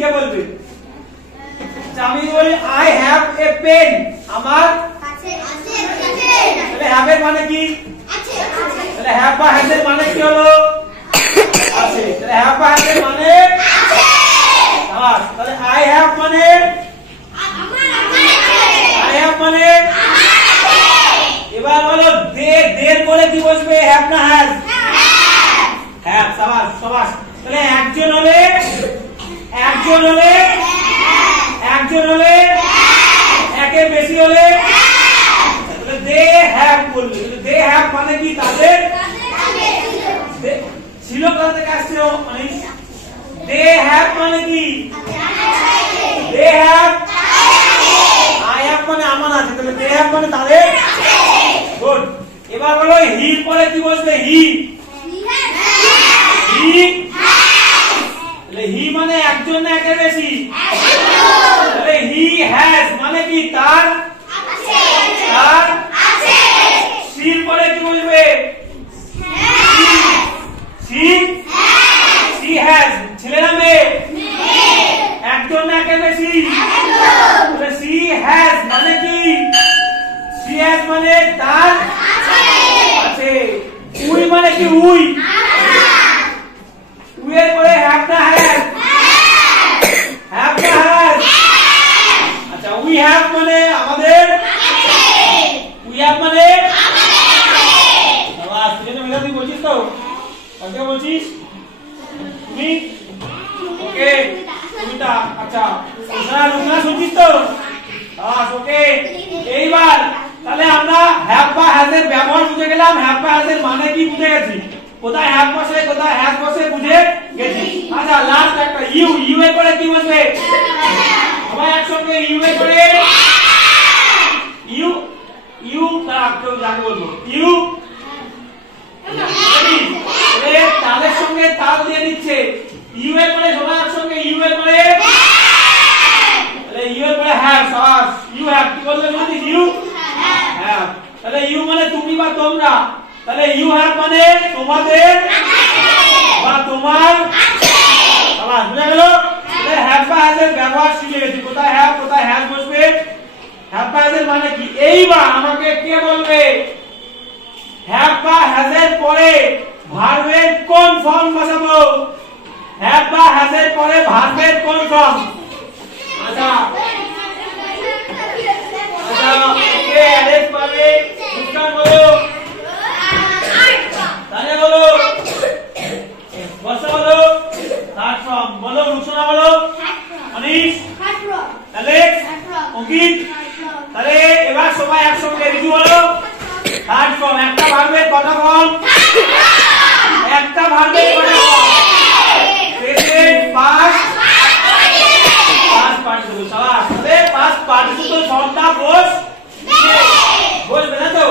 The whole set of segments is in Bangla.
কে বলবে? আমি বলি আই হ্যাভ এ পেন, আমার আছে। তাহলে হ্যাভ এর মানে কি? আছে। তাহলে হ্যাভ বা হ্যাজ এর মানে কি হলো? আছে। তাহলে হ্যাভ বা হ্যাজ এর মানে আছে। তাহলে আই হ্যাভ মানে আই হ্যাভ মানে এবার বলো দে, দের পরে কি বসবে? হ্যাভ না হ্যাজ? হ্যাভ। সাবাস সাবাস। তাহলে একজন হলে একের বেশি হলে তাহলে দে হ্যাভ বলবে। দে হ্যাভ মানে কি? তাদের ছিল। কোথা থেকে আসছে? মানে দে হ্যাভ মানে কি? They have. আই হ্যাভ মানে আমার আছে, তাহলে দে হ্যাভ মানে তাদের। গুড। এবার বলো হি পরে কি বসবে? হি তাহলে হি মানে একজন না একের বেশি? তাহলে হি হ্যাজ মানে কি? তার সির পরে কি বলবে? She has. ছেলে না মেয়ে? একজন না একের বেশি? তাহলে সি হ্যাজ মানে কি? সি হ্যাজ মানে তার আছে। উই মানে কি? উই এর পরে হ্যাভ না হ্যাজ? হ্যাভ না হ্যাজ? আচ্ছা উই হ্যাভ মানে আমাদের? উই হ্যাভ মানে বাবা তুই না মেধাবী বলছিস তো? কাকে বলছিস তুমি? ওকে তুমিটা। আচ্ছা রুনা শুনছিস তো? ওকে। এইবার তাহলে আমরা হ্যাভ বা হ্যাজ এর ব্যবহার বুঝে গেলাম, হ্যাভ বা হ্যাজ এর মানে কি বুঝে গেছি, কোথায় হ্যাভ বসে কোথায় হ্যাজ বসে বুঝে গেছি। আচ্ছা লাস্ট একটা ইউ এর পরে কি বসবে? সবাই একসঙ্গে ইউ এর পরে ইউ কেউ যাকে বলবো ইউ তাদের সঙ্গে তাল দিয়ে দিচ্ছে। ইউ এর পরে সবাই একসঙ্গে ইউ এর পরে তাহলে ইউ এর পরে হ্যাভ। সাবাস। ইউ হ্যাভ কি বলবে? You have. তাহলে ইউ মানে তুমি বা তোমরা, তাহলে ইউ হ্যাভ মানে তোমাদের বা তোমার। সাবাস। বুঝা গেল? তাহলে হ্যাভ বা হ্যাজ এর ব্যবহার শিখে গেছি, কোথায় হ্যাভ কোথায় হ্যাজ বসবে, হ্যাভ বা হ্যাজ এর মানে কি। এইবার আমাকে কে বলবে হ্যাভ বা হ্যাজ এর পরে ভার্বের কোন ফর্ম বসাবো? হ্যাভ বা হ্যাজ এর পরে ভার্বের কোন ফর্ম? আচ্ছা ওকে অ্যারেঞ্জ পাবে। মুস্কান বলো। তাহলে বলো বসো বলো থার্ড ফর্ম বলো। রুকসানা বলো। অনিশ তাহলে অঙ্কিত। তাহলে এবার সবাই একসঙ্গে রিজু বলো থার্ড ফর্ম। একটা ভার্বের কটা ফর্ম? একটা ভার্বের কটা ফর্ম? Present past participle. সাবাস। তাহলে পাস্ট পার্টিসিপল ফর্মটা বসবে না তো?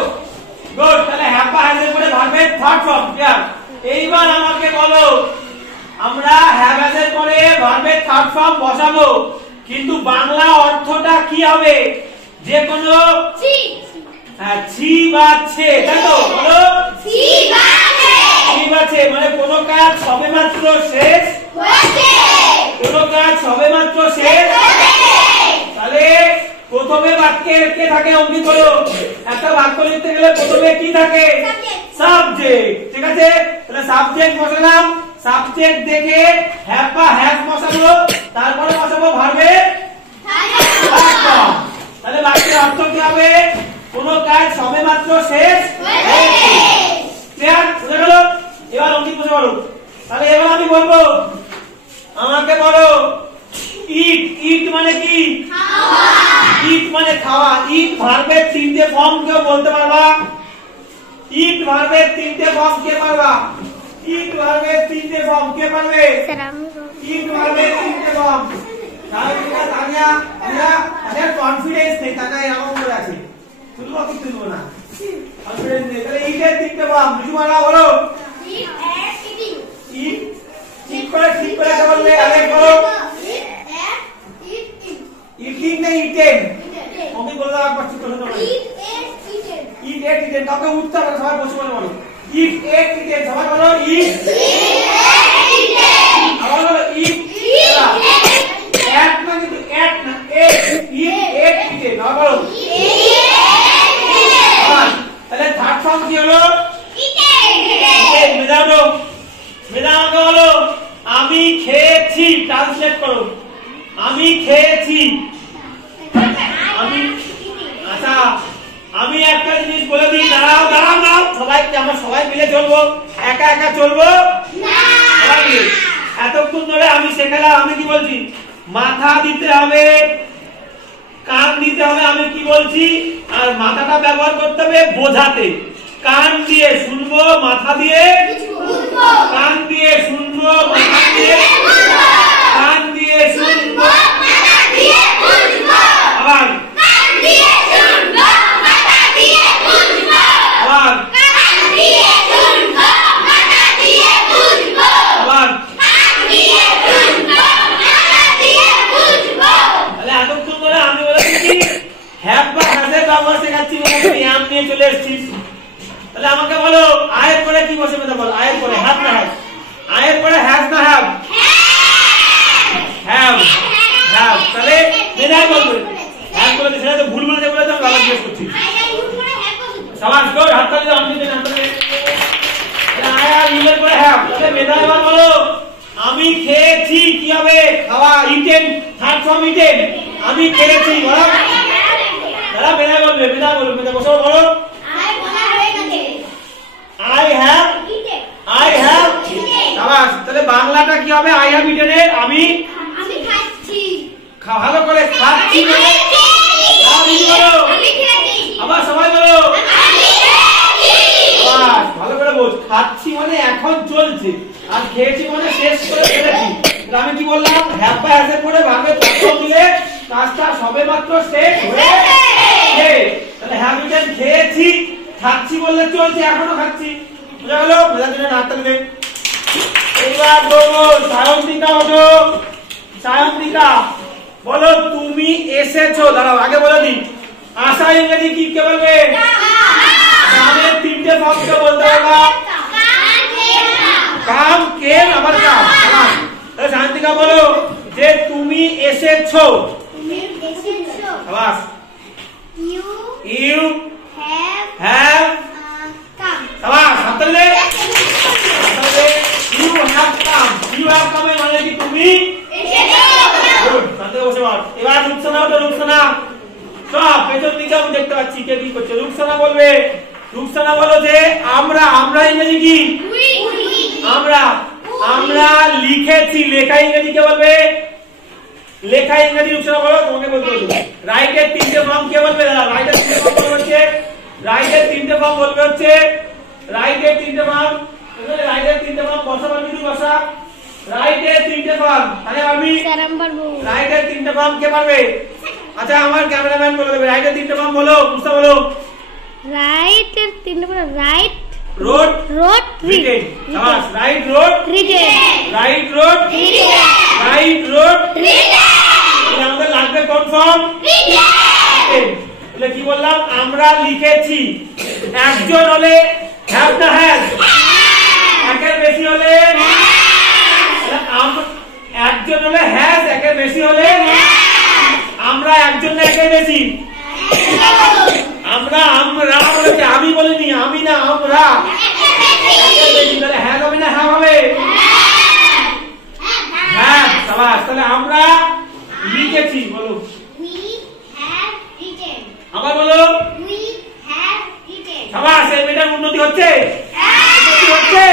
গুড। তাহলে হ্যাভ বা হ্যাজ এর পরে ভার্বের থার্ড ফর্ম ক্লিয়ার। এইবার আমাকে বলো আমরা হ্যাভ হ্যাজ এর পরে ভার্বের থার্ড ফর্ম বসাবো, কিন্তু বাংলা অর্থটা কি হবে? যে কোনো ছি বা ছে, তাই তো? বলো ছি বা ছে মানে কোন কাজ সবেমাত্র শেষ হয়েছে, কোন কাজ সবেমাত্র শেষ তাহলে প্রথমে বাক্যে কে থাকে? অঙ্কিত করো। একটা বাক্য লিখতে গেলে প্রথমে কি থাকে? সাবজেক্ট। ঠিক আছে, তাহলে সাবজেক্ট বসালাম। সাবজেক্ট দেখে হ্যাভ বা হ্যাজ বসাবো, তারপরে বসাবো ভার্বের থার্ড ফর্ম। তাহলে বাক্যের অর্থ কি হবে? কোন কাজ সবেমাত্র শেষ হয়েছে। ক্লিয়ার? বুঝা গেল? এবার অঙ্কিত বসে বলো। তাহলে এবার আমি বলবো, আমাকে বলো ইট। ইট মানে কি? খাওয়া। ইট মানে খাওয়া। ইট ভার্বের তিনটে ফর্ম কেউ বলতে পারবা? ইট ভার্বের তিনটে ফর্ম কে পারবা? ইট ভার্বের তিনটে ফর্ম কে পারবে? ইট ভার্বের তিনটে ফর্ম। তাহলে তোমরা তানিয়া আমরা কনফিডেন্স নেই, টাকা এরকম করে আছে, তুলবো কি তুলবো না, কনফিডেন্স নেই। তাহলে ইটের তিনটে ফর্ম কিছু বলো। ইট এট ইটিং। ইট ঠিক করে বললে আগে বলো। ইটিং না ইটেন? আমি বললাম একবার ঠিক করে বলো। ইট এট ইটেন। কাউকে উঠতে হবে, সবাই বসে বলো। ইট এট ইটেন। সবাই বলো ইট এট ইটেন। আবার বলো ইট আমি খেয়েছি ট্রান্সলেট করো আমি খেয়েছি আমি আচ্ছা আমি একটা জিনিস বলে দিই দাঁড়াও দাঁড়াও দাঁড়াও সবাই আমরা সবাই মিলে চলবো একা একা চলবো না এতক্ষণ ধরে আমি শেখালাম আমি কি বলছি মাথা দিতে হবে কান দিতে হবে আমি কি বলছি আর মাথাটা ব্যবহার করতে হবে বোঝাতে কান দিয়ে শুনবো মাথা দিয়ে বুঝবো কান দিয়ে শুনবো মাথা দিয়ে বুঝবো কান দিয়ে শুনবো মাথা দিয়ে বুঝবো আবার কান দিয়ে শুনবো মাথা দিয়ে বুঝবো আবার কান দিয়ে শুনবো মাথা দিয়ে বুঝবো আবার কান দিয়ে শুনবো মাথা দিয়ে বুঝবো তাহলে এতক্ষণ ধরে আমি বলেছি কি হ্যাভ বা হ্যাজের ব্যবহার শেখাচ্ছি বলে আমি আম নিয়ে চলে এসেছি তাহলে আমাকে বলো আয়ের পরে কি বসে বেটা বল আয়ের পরে হ্যাভ না হ্যাভ আয়ের পরে হ্যাজ না হ্যাভ হ্যাভ হ্যাভ তাহলে মেধাই বলবে হ্যাভ বলে সেটা তো ভুল বলেছে বলে তো আমি বাবা জিজ্ঞেস করছি সবাই গুড হাততালি দাও আমি দিন হাততালি আয় আর ইউলের পরে হ্যাভ তাহলে মেধাই এবার বলো আমি খেয়েছি কি হবে খাওয়া ইটেন থার্ড ফর্ম ইটেন আমি খেয়েছি বলো দাদা মেধাই বলবে মেধা বসো বলো I have শাবাশ তাহলে বাংলাটা কি হবে I have eaten এর আমি খাচ্ছি ভালো করে খাচ্ছি বলো আমি বলো আবার সবাই বলো আমি খেয়েছি বাস ভালো করে বল খাচ্ছি মানে এখন চলছে আর খেয়েছি মানে শেষ করে ফেলেছি আমি কি বললাম হ্যাভ বা হ্যাজ এর পরে ভার্বের তৎপর দিলে কাজটা সবেমাত্র শেষ হয়েছে তাহলে হ্যাভ ইটেন খেয়েছি খাচ্ছি বললে চলছে এখনো খাচ্ছি বুঝা গেল মেধার জন্য হাতটা দিলে এইবার বলো সায়ন্তিকা ওঠো সায়ন্তিকা বলো তুমি এসেছো দাঁড়াও আগে বলে দিই আশা ইংরেজি কি কে বলবে কামের তিনটে ফর্মকে বলতে পারবা কাম কেম আবার কাম তাহলে সায়ন্তিকা বলো যে তুমি এসেছো বাস ইউ have শাবাশ হাততালি you have come মানে কি তুমি এসেছো গুড শান্তি বসে বল এবার রুকসানা তো রুকসানা সব পেছন দিকে আমি দেখতে পাচ্ছি কে কি করছে রুকসানা বলবে রুকসানা বলো যে আমরা ইংরেজি কি আমরা লিখেছি লেখা ইংরেজি কে বলবে লেখা ইংরেজি রুকসানা বলো তোমাকে বলতে হবে রাইটের তিনটে ফর্ম কে বলবে রাইটের তিনটে ফর্ম বলছে রাইটের তিনটে ফর্ম বলবে হচ্ছে রাইটের তিনটে ফর্ম রাইটের তিনটে ফর্ম বসা বলবি বসা রাইটের তিনটে ফর্ম তাহলে আমি রাইটের তিনটে ফর্ম কে পারবে আচ্ছা আমার ক্যামেরাম্যান বলে দেবে রাইটের তিনটে ফর্ম বলো মুস্তা বলো রাইটের তিনটে ফর্ম রাইট রোড রিটেন শাবাশ write wrote written write wrote written write wrote written আমাদের লাগবে কোন ফর্ম রিটেন তাহলে কি বললাম আমরা লিখেছি একজন হলে হ্যাভ না হ্যাজ একের বেশি হলে একজন হলে হ্যাজ একের বেশি হলে আমরা একজন না একের বেশি আমরা বলেছি আমি বলিনি আমি না আমরা একের বেশি তাহলে হ্যাজ হবে না হ্যাঁ হবে হ্যাঁ শাবাশ তাহলে আমরা লিখেছি বলো আবার বলো শাবাশ এই মেয়েটার উন্নতি হচ্ছে উন্নতি হচ্ছে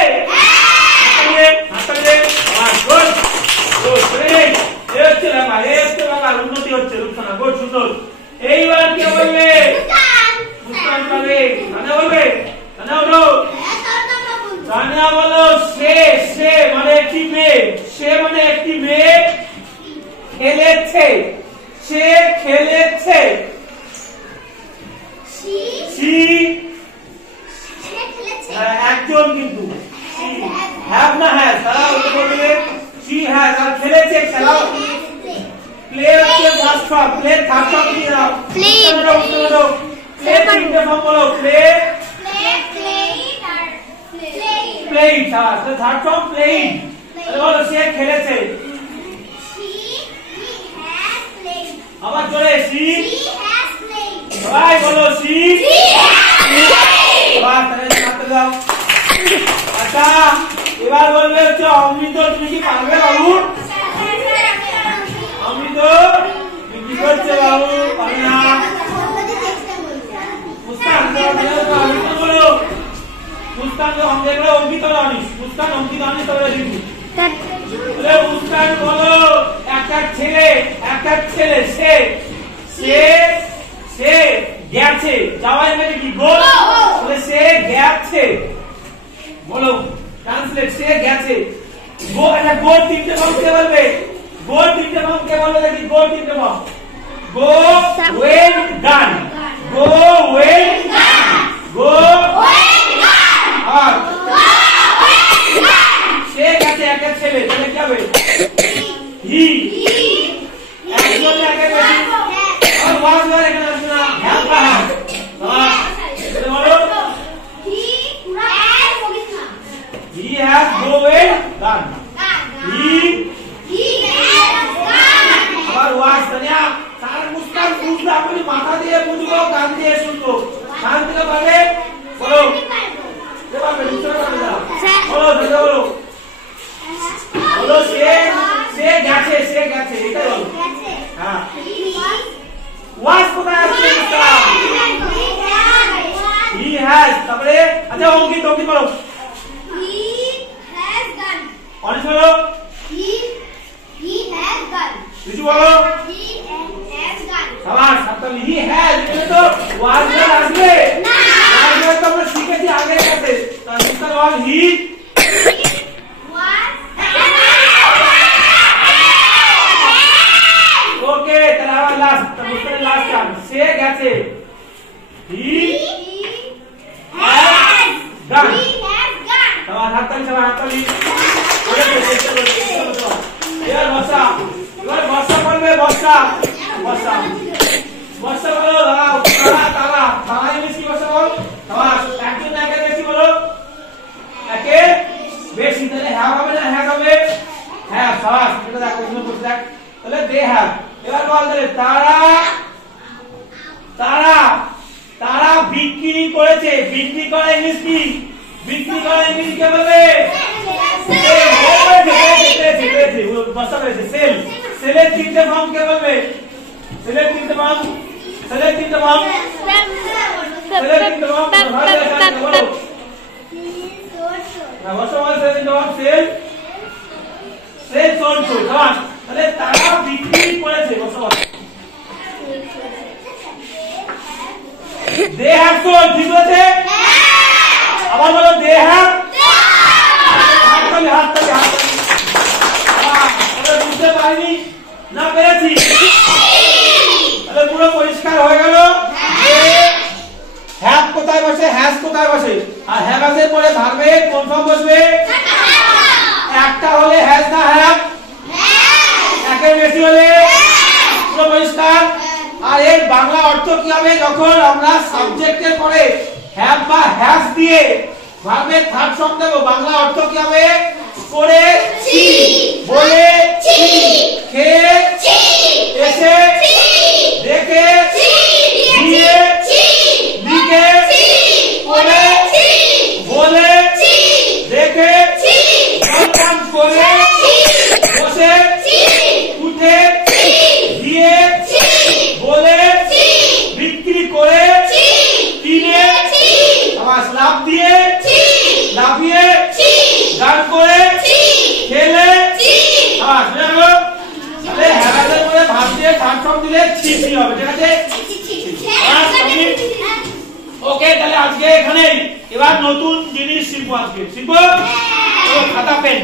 উন্নতি হচ্ছে রূপসানা গুড সুন্দর এইবার কে বলবে মুস্কান বলবে রানা বলবে রানা বলো রানা বলো সে মানে একটি মেয়ে সে মানে একটি মেয়ে খেলেছে সে খেলেছে একজন কিন্তু হ্যাভ না হ্যাজ তারা বলবে she has আর খেলেছে খেলা প্লে হচ্ছে first form play third form কি দাও প্লে তিনটে ফর্ম বলো প্লে প্লেইড তাহলে থার্ড ফর্ম প্লেইড তাহলে বলো সে খেলেছে আবার জোরে she has played সবাই বলো she has played বাহ তাহলে হাত দাও আচ্ছা এবার বলবে হচ্ছে অমৃত, তুমি কি পারবে বাবু? অমৃত তুমি কি করছো বাবু? পারবে না। মুস্কান অমৃত বলো। মুস্কান অঙ্কিত জানিস, মুস্কান অঙ্কিত জানিস তোমরা দিবি। মুস্কান বলো একটা ছেলে সে গেছে, যাওয়ার মানে কি গোল, বলে সে গেছে, বলো ট্রান্সলেট, সে গেছে। গোল তিনটে ফর্ম কে বলবে? গোল তিনটে ফর্ম কে বলবে? দেখি গোল তিনটে form. Go well done, go well done, go well done. আর সে গেছে একটা ছেলে, তাহলে কি হবে? হি। একজন একে বেশি আর ওয়াজ ধরে এখানে আসবে না, হ্যাঁ হ্যাঁ এটা বলো। He has go well done. He has done. আবার ওয়াজ তানিয়া সারা মুস্কান বুঝবে, আপনি মাথা দিয়ে বুঝবো, কান দিয়ে শুনবো। কান থেকে পারবে? বলো কে পারবে? বুঝতে পারবে না? বলো দাদা বলো। বলো সে গেছে এটা বলো। হ্যাঁ ওয়াজ কোথায় আছে? He has, তারপরে আচ্ছা অঙ্কিত বলো। অনেক বলো। He has done. কিছু বলো। He has done. শাবাশ, তাহলে he has, এটা তো ওয়াজ এর আসবে না। ওয়াজ তো আমরা শিখেছি আগের ক্লাসে। তাহলে এটা বল he was। ওকে, তাহলে আবার লাস্ট, তাহলে লাস্ট টাইম সে গেছে। He has done. He has done. সবাই হাততালি। এবার বর্ষা বলবে, বর্ষা বলো। তারা বেশি বর্ষা বল। একজন একে বেশি বলো, একে বেশি। তাহলে হ্যাঁ হবে না? হ্যাঁ হবে, হ্যাঁ। সবাই এটা দেখ, দেখ তাহলে দে হ্যাঁ। এবার বল তাহলে তারা বিক্রি করেছে। বিক্রি করা ইংলিশ কি? বিক্রি করা ইংলিশ কে বলবে? সেলের তিনটে ফর্ম কে বলবে? সেলের তিনটে ফর্ম তাহলে তারা বিক্রি করেছে। দে হ্যাভ সোল্ড, ঠিক আছে? আবার বলো দে হ্যাভ। হাততালি। বুঝতে পারিনি না? পেরেছি? তাহলে পুরো পরিষ্কার হয়ে গেল। হ্যাভ কোথায় বসে, হ্যাজ কোথায় বসে, আর হ্যাভ এর পরে ভার্বে কোন ফর্ম বসবে? একটা হলে হ্যাজ না হ্যাভ, একের বেশি হলে পুরো পরিষ্কার। আর এর বাংলা অর্থ কি হবে? যখন আমরা সাবজেক্টের পরে হ্যাভ বা হ্যাজ দিয়ে ভার্বের থার্ড ফর্ম দেব, বাংলা অর্থ কি হবে? করেছি, বলেছি, খেয়েছি, এসেছি, দেখেছি, দিয়েছি, লিখেছি, পড়েছি, বলেছি, দেখেছি, কাজ করেছি, বসেছি, উঠেছি, দিয়েছি, বলেছি, বিক্রি করেছি, কিনেছি, আবার লাভ দিয়েছি, লাভিয়েছি, গান করেছি, খেলেছি। আবার শুনে গেল। তাহলে হ্যাভাজের মধ্যে ভাব দিয়ে থার্ড ফর্ম দিলে ছি হবে, ঠিক আছে? ওকে, তাহলে আজকে এখানেই। এবার নতুন জিনিস শিখবো, আজকে শিখবো খাতা পেন।